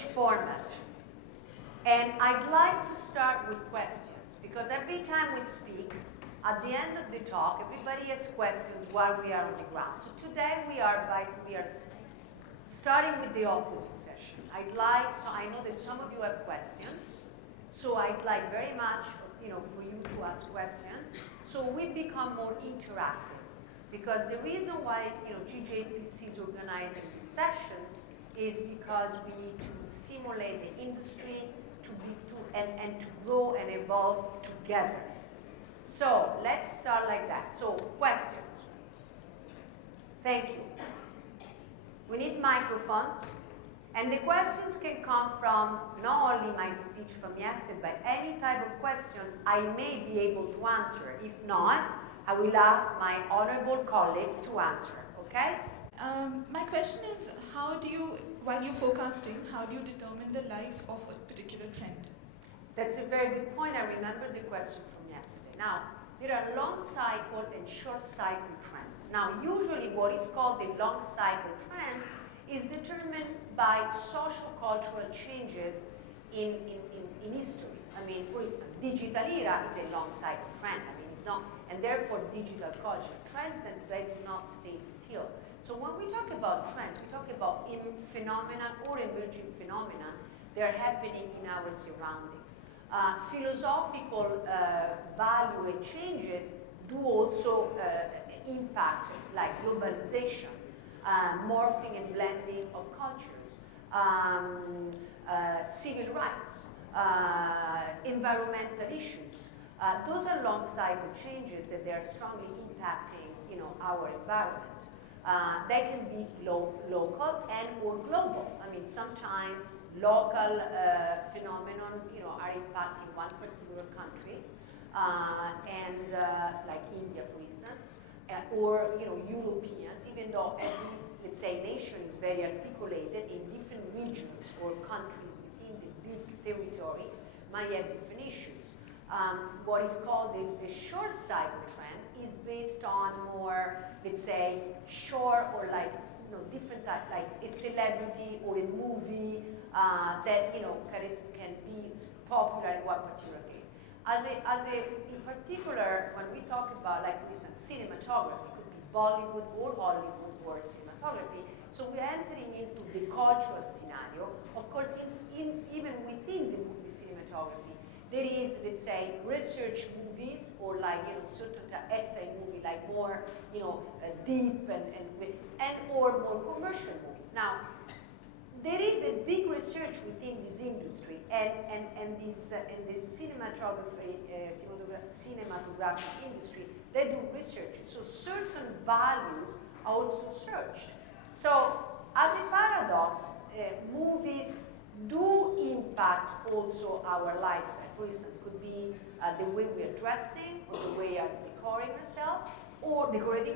speech format. And I'd like to start with questions, because every time we speak, at the end of the talk, everybody has questions while we are on the ground. So today we are starting with the opposite session. So I know that some of you have questions, so I'd like very much, for you to ask questions, so we become more interactive. Because the reason why, GJEPC is organizing these sessions is because we need to stimulate the industry and to grow and evolve together. So let's start like that. So questions. Thank you. We need microphones. And the questions can come from not only my speech from yesterday, but any type of question I may be able to answer. If not, I will ask my honorable colleagues to answer, okay? My question is, while you're forecasting, how do you determine the life of a particular trend? That's a very good point. I remember the question from yesterday. Now, there are long cycle and short cycle trends. Now, usually what is called the long cycle trends is determined by social cultural changes in history. I mean, for instance, digital era is a long cycle trend. I mean, it's not, and therefore digital culture trends that they do not stay still. So when we talk about trends, we talk about phenomena or emerging phenomena that are happening in our surrounding. Philosophical value and changes do also impact, like globalization, morphing and blending of cultures, civil rights, environmental issues. Those are long cycle changes that they are strongly impacting, our environment. They can be local and or global. I mean, sometimes local phenomenon, are impacting one particular country, and like India, for instance, or Europeans, even though every, let's say, nation is very articulated in different regions or countries within the big territory, might have different issues. What is called the short cycle trend is based on more, let's say, short or like, different type, like a celebrity or a movie that, can be popular in one particular case. In particular, when we talk about, like, for instance, cinematography, it could be Bollywood or Hollywood or cinematography. So we're entering into the cultural scenario. Of course, even within the movie cinematography, there is, let's say, research movies or like, certain essay movie, like more, deep and or more commercial movies. Now, there is a big research within this industry, and the cinematography industry, they do research. So certain values are also searched. So as a paradox, movies do impact also our lifestyle. For instance, could be the way we are dressing, or the way we are decorating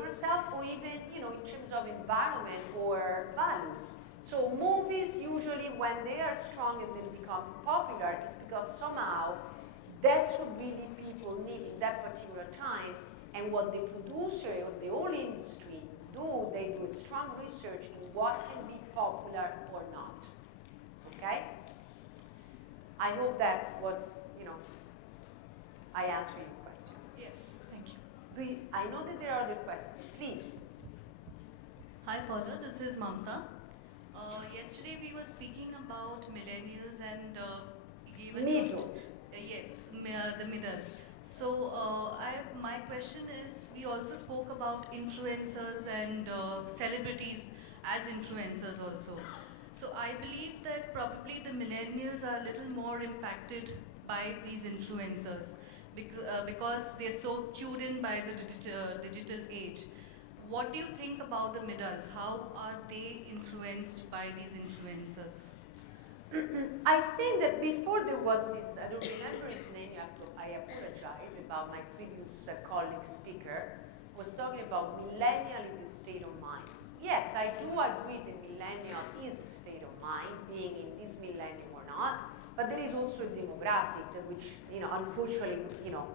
ourselves, or even, in terms of environment or values. So movies usually, when they are strong and then become popular, it's because somehow that's what really people need in that particular time. And what the producer or the whole industry do, they do strong research in what can be popular or not. Okay? I hope that was, I answered your questions. Yes, thank you. I know that there are other questions. Please. Hi, Paula. This is Mamta. Yesterday we were speaking about millennials and Middle. Yes, the middle. So my question is, we also spoke about influencers and celebrities as influencers also. So I believe that probably the millennials are a little more impacted by these influencers because they're so cued in by the digital age. What do you think about the middles? How are they influenced by these influencers? I think that before there was this, I don't remember his name, I apologize about my previous colleague speaker, was talking about millennial is a state of mind. Yes, I do agree that millennial is a state of mind, being in this millennium or not, but there is also a demographic which, unfortunately,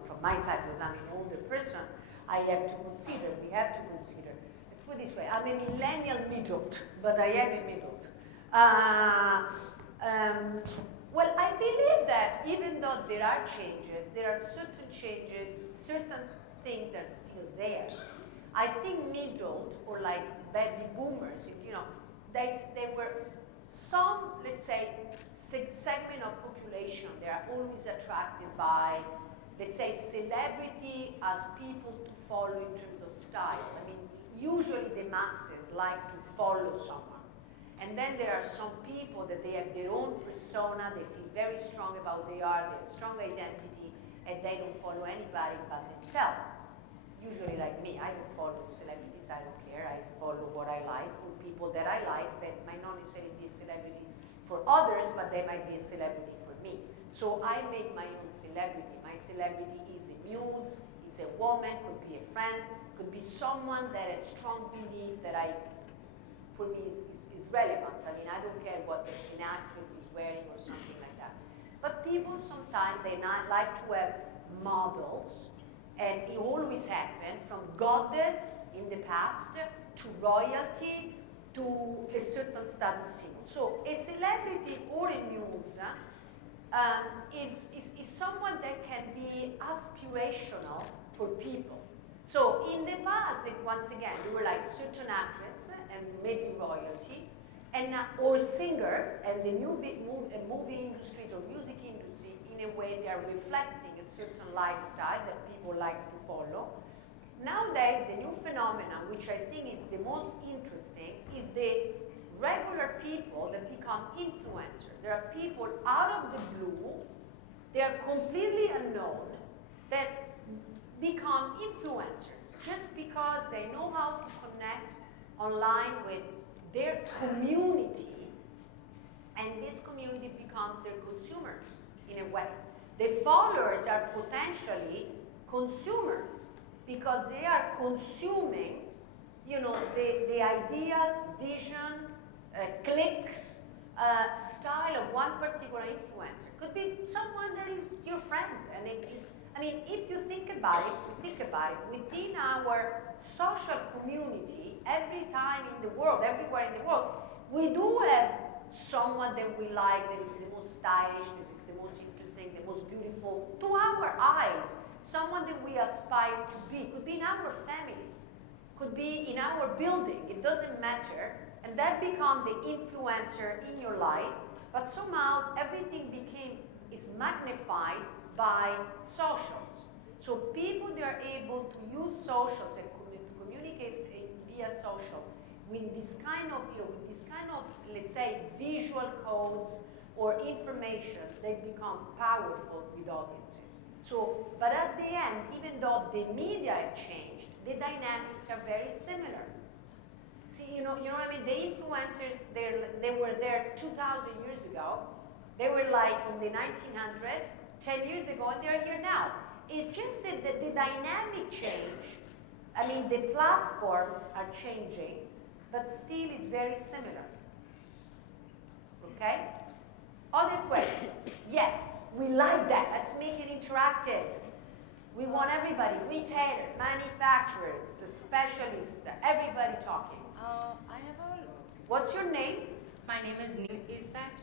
from my side, because I'm an older person, I have to consider, we have to consider. Let's put it this way, I'm a millennial middle, but I am a middle. Well, I believe that even though there are changes, there are certain changes, certain things are still there. I think middle or like baby boomers, you know, they were some, let's say, segment of population. They are always attracted by, let's say, celebrity as people to follow in terms of style. I mean, usually the masses like to follow someone. And then there are some people that they have their own persona, they feel very strong about who they are, they have strong identity, and they don't follow anybody but themselves. Usually like me, I don't follow celebrities, I don't care, I follow what I like, or people that I like that might not necessarily be a celebrity for others, but they might be a celebrity for me. So I make my own celebrity. My celebrity is a muse, is a woman, could be a friend, could be someone that has strong belief that for me is relevant. I mean, I don't care what an actress is wearing or something like that. But people sometimes, they not like to have models, and it always happened from goddess in the past to royalty to a certain status symbol. So a celebrity or a muse is someone that can be aspirational for people. So in the past, once again, there were like certain actresses and maybe royalty, and or singers, and the movie industries or music industry, in a way, they are reflecting a certain lifestyle that people like to follow. Nowadays, the new phenomenon, which I think is the most interesting, is the regular people that become influencers. There are people out of the blue, they are completely unknown, that become influencers just because they know how to connect online with their community, and this community becomes their consumers in a way. The followers are potentially consumers because they are consuming, you know, the ideas, vision, clicks, style of one particular influencer. Could be someone that is your friend, and it is. I mean, if you think about it, within our social community, every time in the world, everywhere in the world, we do have someone that we like, that is the most stylish, that is the most interesting, the most beautiful, to our eyes, someone that we aspire to be. Could be in our family, could be in our building, it doesn't matter, and that becomes the influencer in your life, but somehow everything is magnified by socials. So people, they are able to use socials and to communicate via social with this kind of, let's say, visual codes or information. They become powerful with audiences. So, but at the end, even though the media have changed, the dynamics are very similar. See, you know what I mean? The influencers, they were there 2,000 years ago. They were like in the 1900s. 10 years ago, and they're here now. It's just that the dynamic change. I mean, the platforms are changing, but still it's very similar. Okay? Other questions? Yes, we like that. Let's make it interactive. We want everybody, retailers, manufacturers, specialists, everybody talking. I have a... What's your name? My name is Neem. Is that,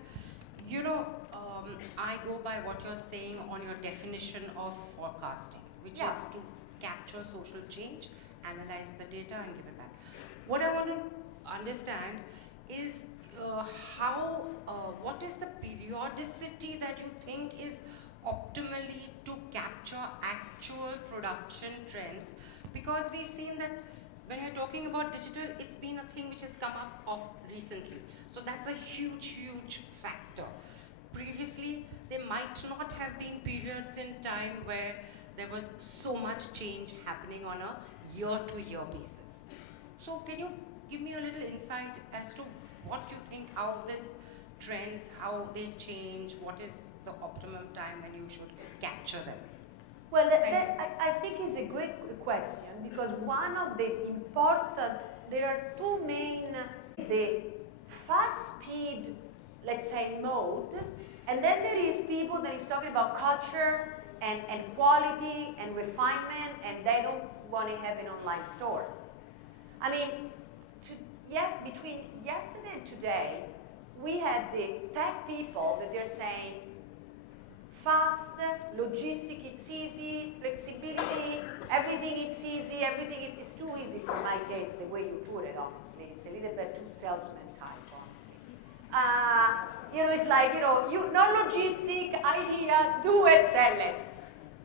you know, I go by what you're saying on your definition of forecasting, which is to capture social change, analyze the data, and give it back. What I want to understand is what is the periodicity that you think is optimally to capture actual production trends? Because we've seen that when you're talking about digital, it's been a thing which has come up of recently. So that's a huge, huge factor. Previously, there might not have been periods in time where there was so much change happening on a year-to-year basis. So can you give me a little insight as to what you think, how this trends, how they change, what is the optimum time when you should capture them? Well, I think it's a great question, because one of the important, there are two main, the fast speed, let's say, mode, and then there is people that is talking about culture and quality and refinement, and they don't want to have an online store. I mean, between yesterday and today, we had the tech people that they're saying, fast, logistic, it's easy, flexibility, everything it's easy, everything it's too easy for my taste, the way you put it, honestly. It's a little bit too salesman type, honestly. You know, it's like, no logistic, ideas, do it, sell it.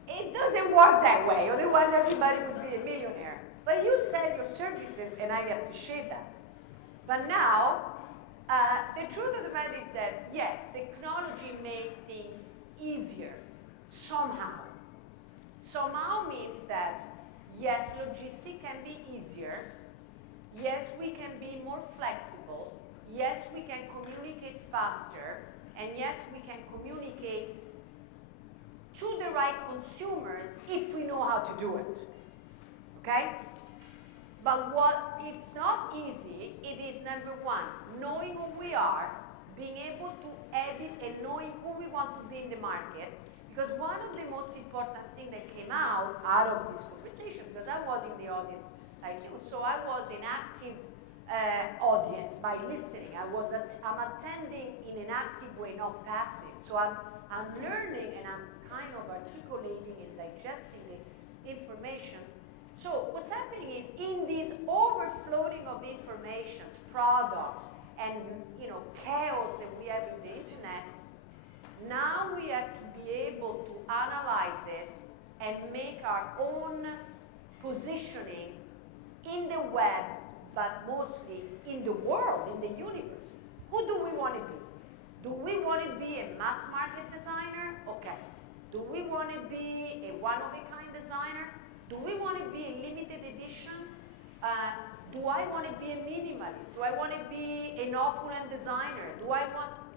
It doesn't work that way, otherwise everybody would be a millionaire. But you sell your services, and I appreciate that. But now, the truth of the matter is that, yes, technology made things easier, somehow. Somehow means that, yes, logistics can be easier, yes, we can be more flexible, yes, we can communicate faster, and yes, we can communicate to the right consumers if we know how to do it, okay? But what it's not easy, it is number one, knowing who we are, being able to edit and knowing who we want to be in the market, because one of the most important things that came out of this conversation, because I was in the audience like you, so I was an active audience by listening. I'm attending in an active way, not passive. So I'm learning and I'm kind of articulating and digesting the information. So what's happening is in this overflowing of information, products, and chaos that we have in the internet, now we have to be able to analyze it and make our own positioning in the web, but mostly in the world, in the universe. Who do we want to be? Do we want to be a mass market designer? Okay. Do we want to be a one-of-a-kind designer? Do we want to be in limited editions? Do I want to be a minimalist? Do I want to be an opulent designer?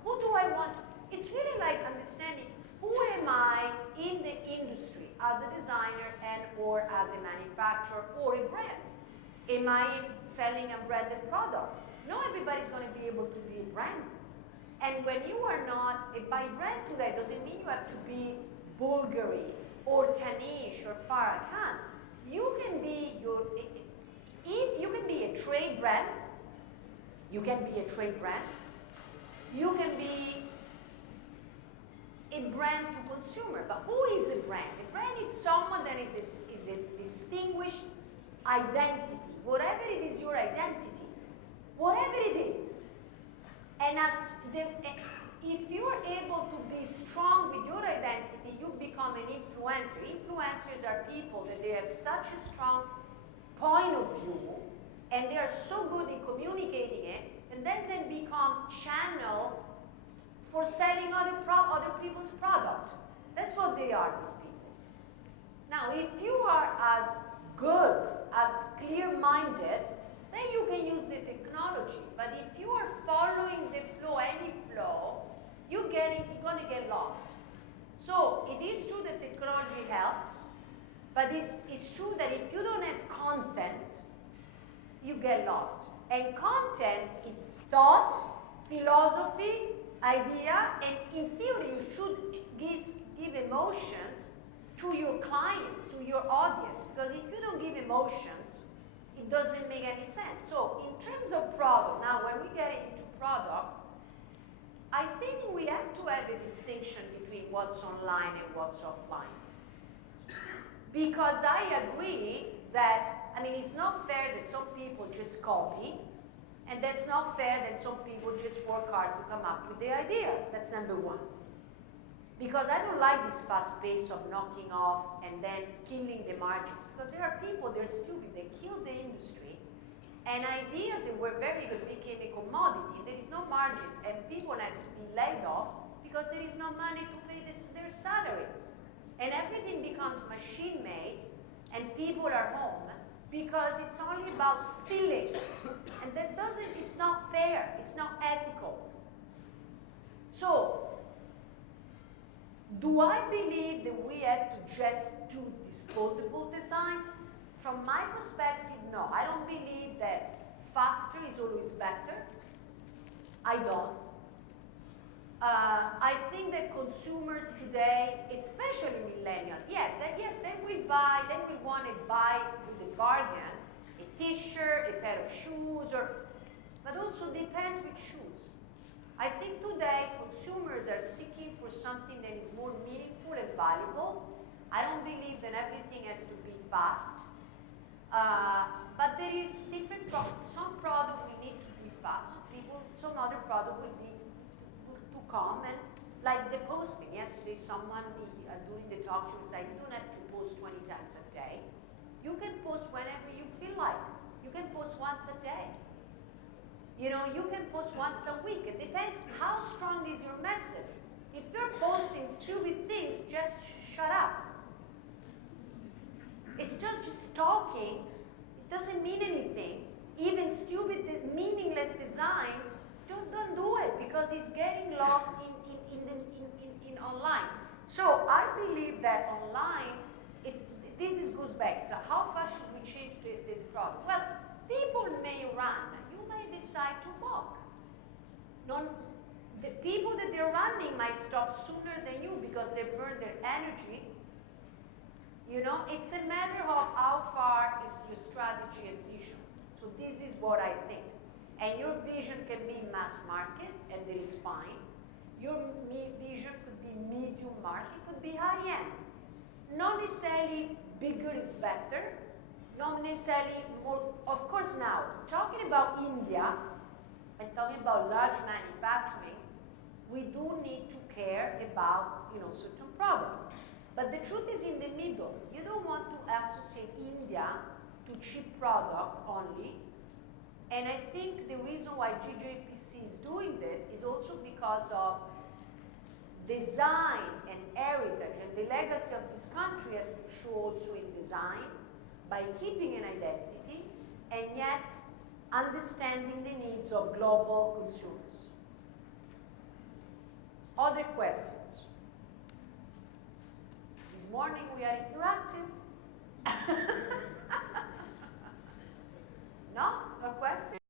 Who do I want? It's really like understanding who am I in the industry as a designer and or as a manufacturer or a brand? Am I selling a branded product? Not everybody's going to be able to be a brand. And when you are not, by brand today doesn't mean you have to be Bulgari or Tanish or Farrakhan. You can be you can be a trade brand. You can be a trade brand. You can be a brand to consumer. But who is a brand? A brand is someone that is a distinguished identity. Whatever it is, your identity. Whatever it is. And if you are able to be strong with your identity, you become an influencer. Influencers are people that they have such a strong point of view, and they are so good in communicating it, and then they become channel for selling other people's product. That's what they are, these people. Now, if you are as good, as clear-minded, then you can use the technology. But if you are following the flow, any flow, you're going to get lost. So it is true that technology helps, but it's true that if you don't have content, you get lost. And content is thoughts, philosophy, idea, and in theory you should give emotions to your clients, to your audience, because if you don't give emotions, it doesn't make any sense. So in terms of product, now when we get into product, I think we have to have a distinction between what's online and what's offline. Because I agree that, it's not fair that some people just copy, and that's not fair that some people just work hard to come up with the ideas. That's number one. Because I don't like this fast pace of knocking off and then killing the margins. Because there are people, they're stupid, they kill the industry, and ideas that were very good became a commodity, and there is no margin, and people have to be laid off because there is no money to pay their salary. And everything becomes machine-made, and people are home because it's only about stealing. And it's not fair, it's not ethical. So, do I believe that we have to just do disposable design? From my perspective, no. I don't believe that faster is always better. I don't. I think that consumers today, especially millennials, yes, they will want to buy with a bargain, a t-shirt, a pair of shoes, but also depends which shoes. I think today consumers are seeking for something that is more meaningful and valuable. I don't believe that everything has to be fast. But there is different some product we need to be fast, some other product will be to come, and like the posting. Yesterday someone during the talk show said you don't have to post 20 times a day. You can post whenever you feel like. You can post once a day. You know, you can post once a week. It depends how strong is your message. If you're posting stupid things, just shut up. It's just talking. It doesn't mean anything. Even stupid, meaningless design, don't do it because it's getting lost in online. So I believe that online, goes back. So how fast should we change the product? Well, people may run. You may decide to walk. The people that they're running might stop sooner than you because they burn their energy. You know, it's a matter of how far is your strategy and vision. So this is what I think. And your vision can be mass market, and that is fine. Your vision could be medium market, could be high end. Not necessarily bigger is better, not necessarily more. Of course now, talking about India and talking about large manufacturing, we do need to care about, you know, certain product. But the truth is in the middle. You don't want to associate India to cheap product only. And I think the reason why GJEPC is doing this is also because of design and heritage, and the legacy of this country has to show also in design by keeping an identity and yet understanding the needs of global consumers. Other questions? This morning we are interactive.